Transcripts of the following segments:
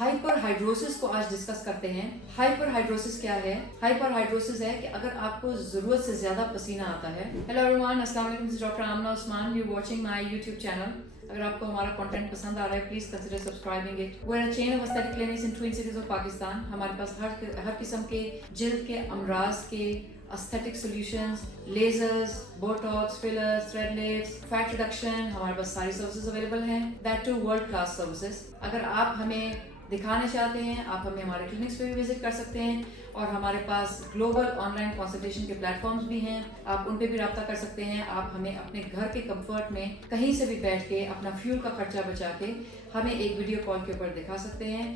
Hyper ہائیڈروسس کو آج discuss کرتے ہیں. ہائپر ہائیڈروسس کیا ہے؟ ہائپر ہائیڈروسس ہے کہ اگر آپ کو ضرورت سے زیادہ پسینہ آتا ہے. ہیلو ایوریون، السلام علیکم، this is doctor Amna Usman. You watching my YouTube channel. اگر آپ کو ہمارا کنٹینٹ پسند آ رہا ہے please consider subscribing it. We are a chain of aesthetic clinics in twin cities of Pakistan. ہمارے پاس ہر قسم کے جلد کے امراض کے aesthetic solutions, lasers, Botox, fillers, thread lifts, fat reduction, ہمارے پاس ساری سروسز اویلیبل ہیں. That to world class services. اگر آپ ہمیں دکھانا چاہتے ہیں آپ ہمیں ہمارے کلینکس پہ بھی وزٹ کر سکتے ہیں، اور ہمارے پاس گلوبل آن لائن کنسلٹیشن کے پلیٹ فارمز بھی ہیں. آپ ان پہ بھی رابطہ کر سکتے ہیں. آپ ہمیں اپنے گھر کے کمفرٹ میں کہیں سے بھی بیٹھ کے اپنا فیول کا خرچہ بچا کے ہمیں ایک ویڈیو کال کے اوپر دکھا سکتے ہیں.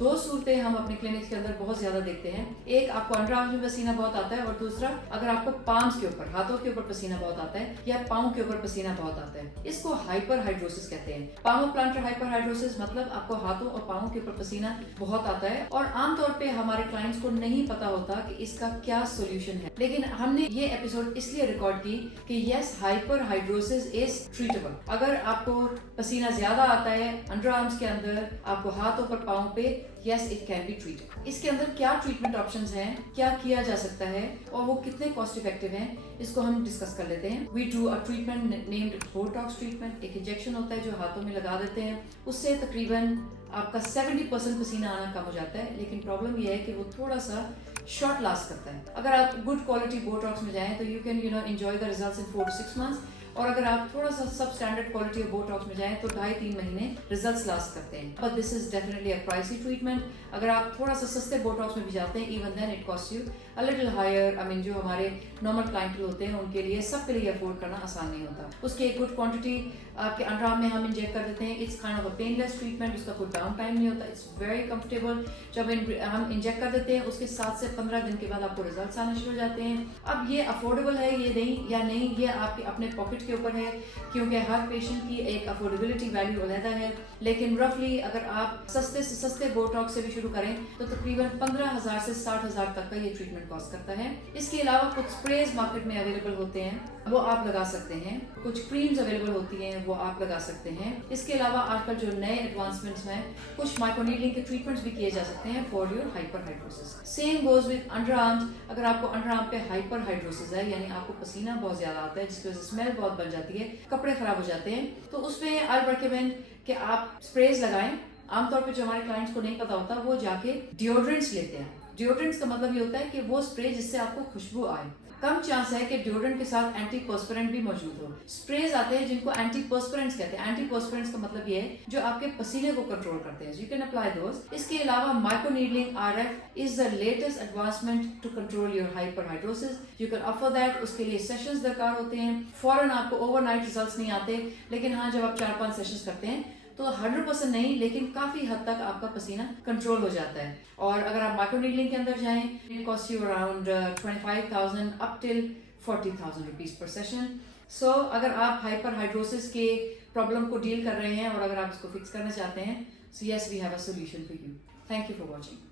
دو صورتیں ہم اپنے کلینکس کے اندر بہت زیادہ دیکھتے ہیں. ایک، آپ کو انڈر آرمز میں پسینہ بہت آتا ہے، اور دوسرا اگر آپ کو پامز کے اوپر، ہاتھوں کے اوپر پسینہ بہت آتا ہے یا پاؤں کے اوپر پسینہ بہت آتا ہے. اس کو ہائپر ہائیڈروسس کہتے ہیں. پالمو پلانٹر ہائپر ہائیڈروسس مطلب آپ کو ہاتھوں اور پاؤں کے اوپر پسینہ بہت آتا ہے، اور عام طور پہ ہمارے کلائنٹس کو نہیں پتا ہوتا کہ اس کا کیا سولوشن ہے. لیکن ہم نے یہ ایپیسوڈ اس لیے ریکارڈ کی کہ یس، ہائپر ہائیڈروسس از ٹریٹیبل. اگر آپ کو پسینہ زیادہ آتا ہے انڈر آرمز کے اندر، آپ کو ہاتھوں پر پاؤں پہ، yes it can be treated. اس کے اندر کیا ٹریٹمنٹ آپشنز ہیں، کیا کیا جا سکتا ہے، اور وہ کتنے کاسٹ افیکٹو ہیں، اس کو ہم ڈسکس کر لیتے ہیں. We do a treatment named Botox treatment. ایک انجیکشن ہوتا ہے جو ہاتھوں میں لگا دیتے ہیں. اس سے تقریباً آپ کا 70% پسینہ آنا کم ہو جاتا ہے. لیکن پرابلم یہ ہے کہ وہ تھوڑا سا شارٹ لاسٹ کرتا ہے. اگر آپ گڈ کوالٹی بوٹاکس میں جائیں تو you can enjoy the results in 4 to 6 months. اور اگر آپ تھوڑا سا سب اسٹینڈرڈ کوالٹی بوٹاکس میں جائیں تو 2.5-3 مہینے ریزلٹس لاسٹ کرتے ہیں. But this is definitely a pricey treatment. اگر آپ تھوڑا سا سستے بوٹاکس میں بھی جاتے ہیں، even then it cost you a little higher. جو ہمارے نارمل کلائنٹل ہوتے ہیں ان کے لیے، سب کے لیے افورڈ کرنا آسان نہیں ہوتا. اس کی ایک گڈ کوانٹٹی آپ کے انڈر آرم میں ہم انجیکٹ کر دیتے ہیں. It's kind of a painless treatment. اس کا کوئی ڈاؤن ٹائم نہیں ہوتا. It's very comfortable. جب ہم انجیکٹ کر دیتے ہیں اس کے 7 سے 15 دن کے بعد آپ کو ریزلٹس آنے شروع ہو جاتے ہیں. اب یہ افورڈیبل ہے یہ نہیں یا نہیں، یہ آپ کے اپنے پاکٹ کے اوپر ہے، کیونکہ ہر پیشنٹ کی ایک افورڈیبلٹی ویلیو علیحدہ ہے. لیکن رفلی اگر آپ سستے سے سستے بوٹاکس سے بھی شروع کریں تو تقریباً 15,000 سے 60,000 تک کا یہ ٹریٹمنٹ کاسٹ کرتا ہے. اس کے علاوہ کچھ اسپریز مارکیٹ میں اویلیبل ہوتے ہیں، وہ آپ لگا سکتے ہیں. کچھ کریمز اویلیبل ہوتی ہیں، وہ آپ لگا سکتے ہیں. اس کے علاوہ آج کل جو نئے ایڈوانسمنٹس ہیں، کچھ مائکرو نیڈلنگ کے ٹریٹمنٹس بھی کیے جا سکتے ہیں for your hyperhidrosis. Same goes with underarms. اگر آپ کو انڈر آرم پہ ہائپر ہائیڈروسس ہے، یعنی آپ کو پسینہ بہت زیادہ آتا ہے جس کی وجہ سے اسمیل بہت بن جاتی ہے، کپڑے خراب ہو جاتے ہیں، تو اس میں آئی ریکمینڈ کہ آپ اسپریز لگائیں. عام طور پہ جو ہمارے کلائنٹس کو نہیں پتا ہوتا وہ جا کے ڈیوڈرنٹس لیتے ہیں. ڈیوڈرنٹس کا مطلب یہ ہوتا ہے کہ وہ اسپرے جس سے آپ کو خوشبو آئے. کم چانس ہے کہ ڈیوڈرنٹ کے ساتھ اینٹی پرسپیرنٹ بھی موجود ہو. اسپریز آتے ہیں جن کو اینٹی پرسپیرنٹس کہتے ہیں. اینٹی پرسپیرنٹس کا مطلب یہ ہے جو آپ کے پسینے کو کنٹرول کرتے ہیں. You can apply those. اس کے علاوہ microneedling RF is the latest advancement to control your hyperhidrosis. You can offer that. اس کے لیے سیشنز درکار ہوتے ہیں. فوراً آپ کو اوور نائٹ ریزلٹس نہیں آتے، لیکن ہاں جب آپ 4-5 سیشنز کرتے ہیں تو 100% نہیں، لیکن کافی حد تک آپ کا پسینہ کنٹرول ہو جاتا ہے. اور اگر آپ مائکرو نیڈلنگ کے اندر جائیں، it cost you around 25,000 up till 40,000 rupees per session. So اگر آپ ہائپر ہائیڈروسس کے پرابلم کو ڈیل کر رہے ہیں اور اگر آپ اس کو فکس کرنا چاہتے ہیں، so yes we have a solution for you. Thank you for watching.